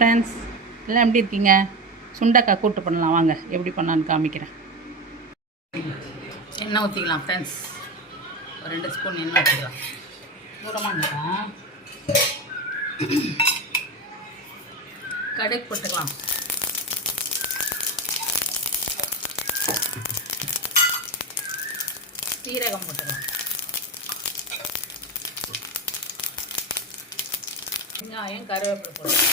Friends, எல்லாம் எப்படி இருக்கீங்க? சுண்டக்காய் கூட்டு பண்ணலாம் வாங்க, எப்படி பண்ணலான்னு காமிக்கிறேன். எண்ணெய் ஊற்றிக்கலாம் ஃப்ரெண்ட்ஸ். ஒரு 2 ஸ்பூன் எண்ணெய் ஊற்றிக்கலாம். தூரமாக கடுகு போட்டுக்கலாம். சீரகம் போட்டுக்கலாம். வெங்காயம் கருவேப்பிலை போட்டு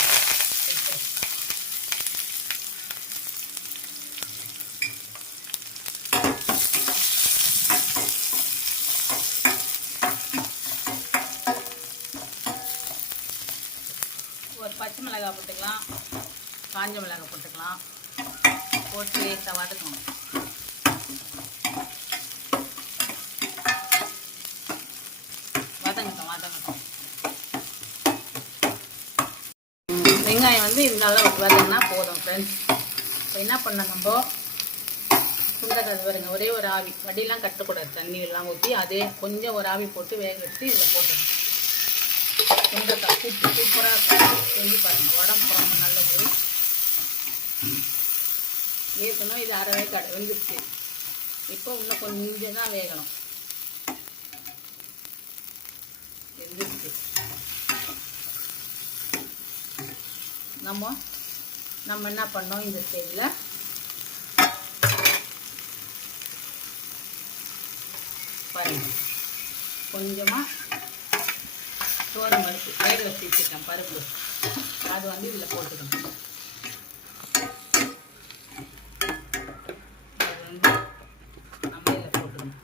ஒரு பச்சை மிளகாய் போட்டுக்கலாம், காஞ்ச மிளகாய் போட்டுக்கலாம். போட்டு லேசாக வதக்கணும். வதங்கட்டும். வெங்காயம் வந்து இந்த அளவுக்கு வதங்கினா போதும் ஃப்ரெண்ட்ஸ். இப்போ என்ன பண்ண நம்ம சுண்டக்காய் பாருங்க, ஒரே ஒரு ஆவி, வடியெல்லாம் கட்டக்கூடாது, தண்ணி எல்லாம் ஊற்றி அதே கொஞ்சம் ஒரு ஆவி போட்டு வேக வச்சு இதில் போட்டுக்கணும். சுண்டக்காய் கூட்டு சூப்பராக செஞ்சு பாருங்கள், உடம்பு ரொம்ப நல்லது. ஏற்கனவே இது அரை வேக்காடு வெந்துடுச்சு. இப்போ இன்னும் கொஞ்சம் தான் வேகணும். வெந்துடுச்சு. நம்ம என்ன பண்ணோம், இந்த ஸ்டேஜில் பாருங்கள், கொஞ்சமாக சோறு பருப்பு வேக வச்சு வச்சுருக்கேன், பருப்பு அது வந்து இதில் போட்டுக்கணும். அது வந்து நம்ம இதில் போட்டுக்கணும்.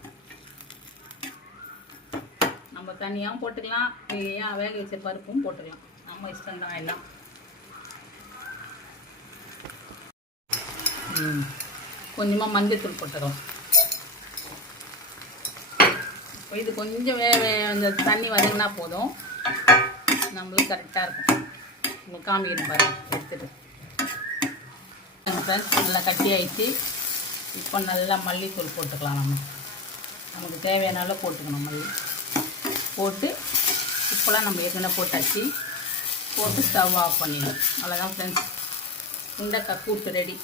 நம்ம தனியாகவும் போட்டுக்கலாம், இல்லையா வேக வச்ச பருப்பும் போட்டுக்கலாம், நம்ம இஷ்டம்தான் எல்லாம். கொஞ்சமாக மஞ்சத்தூள் போட்டுக்கிறோம். இப்போ இது கொஞ்சம் அந்த தண்ணி வதங்கினா போதும், நம்மளுக்கு கரெக்டாக இருக்கும். உங்களுக்கு காமிக்கணும் பாருங்கள், எடுத்துட்டு ஃப்ரெண்ட்ஸ் நல்லா கட்டி ஆயிடுச்சு. இப்போ நல்லா மல்லித்தூள் போட்டுக்கலாம். நமக்கு தேவையான அளவு போட்டுக்கணும். மல்லி போட்டு இப்போலாம் நம்ம ஏற்கனவே போட்டாச்சு. போட்டு ஸ்டவ் ஆஃப் பண்ணிடணும். அவ்வளோதான் ஃப்ரெண்ட்ஸ், சுண்டக்காய் கூட்டு ரெடி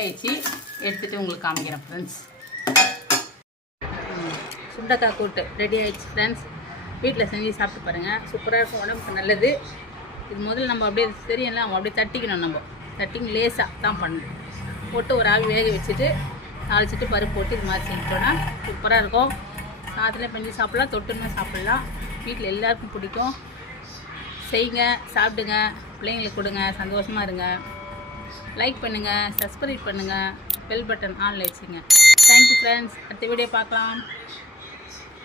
ஆயிடுச்சு. எடுத்துகிட்டு உங்களுக்கு காமிக்கிறேன் ஃப்ரெண்ட்ஸ். சுண்டக்காய் கூட்டு ரெடி ஆயிடுச்சு ஃப்ரெண்ட்ஸ். வீட்டில் செஞ்சு சாப்பிட்டு பாருங்கள், சூப்பராக இருக்கும், உடம்புக்கு நல்லது. இது முதல்ல நம்ம அப்படியே தெரியல, நம்ம அப்படியே தட்டிக்கணும். நம்ம தட்டிங்க லேசாக தான் பண்ணணும். போட்டு ஒரு ஆவி வேக வச்சுட்டு தாளிச்சிட்டு பருப்பு போட்டு இது மாதிரி செஞ்சோன்னா சூப்பராக இருக்கும். சாதத்தில் பெஞ்சு சாப்பிட்லாம், தொட்டுன்னு சாப்பிட்லாம். வீட்டில் எல்லாருக்கும் பிடிக்கும். செய்யுங்க, சாப்பிடுங்க, பிள்ளைங்களுக்கு கொடுங்க, சந்தோஷமாக இருங்க. லைக் பண்ணுங்கள், சப்ஸ்கிரைப் பண்ணுங்கள், பெல் பட்டன் ஆன்ல வச்சுங்க. Thank you friends. அடுத்த வீடியோ பார்க்கலாம்.